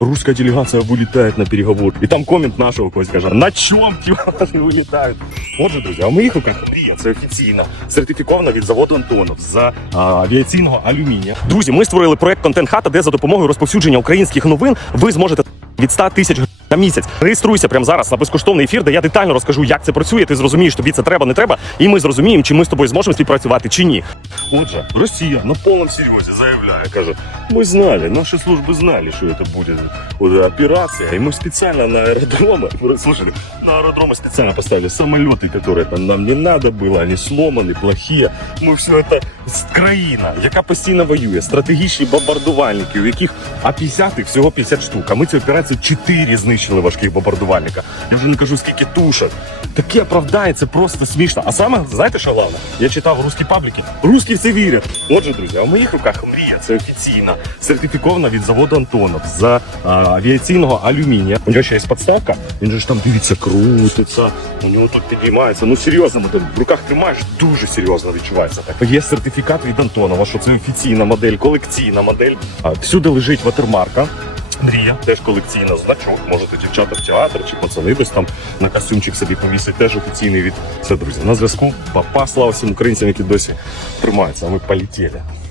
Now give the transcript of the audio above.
Русская делегация вылетает на переговор. И там коммент нашего когось каже, на чому вони вилітають? Отже, друзі, у моїх руках є офіційно сертифікована від заводу Антонов за а, авіаційного алюмінія. Друзі, ми створили проект контент хата, де за допомогою розповсюдження українських новин ви зможете від 100 тисяч гривень на місяць. Реєструйся прямо зараз на безкоштовний ефір, де я детально розкажу, як це працює. Ти зрозумієш, тобі це треба, не треба, і ми зрозуміємо, чи ми з тобою зможемо співпрацювати чи ні. Отже, Росія на повному серйозі заявляє, каже: ми знали, наші служби знали, що це буде вот, операція, і ми спеціально на аеродроми, слушайте, на аеродромы специально поставили самолеты, которые там нам не надо было, они сломаны, плохие. Ми все это з країна, яка постійно воює, стратегічні бомбардувальники, у яких а 50 всього 50 штук. А ми цю операцію Чотири знищили важких бомбардувальника. Я вже не кажу, скільки тушок. Таке правда, і це просто смішно. А саме, знаєте, що головне? Я читав русські пабліки. Русські це вірять. Отже, друзі, у моїх руках мрія це офіційна, сертифікована від заводу Антонов з авіаційного алюмінія. У нього ще є подставка. Він же ж там дивіться, крутиться. У нього тут підіймається. Ну серйозно, в руках тримаєш, дуже серйозно відчувається. Так є сертифікат від Антонова, що це офіційна модель, колекційна модель. всюди лежить ватермарка. Мрія теж колекційна значок. Можете дівчата в театр чи пацани десь там на костюмчик собі повісить. Теж офіційний від все, друзі. На зв'язку. Папа, слава всім українцям, які досі тримаються. а Ми полетіли.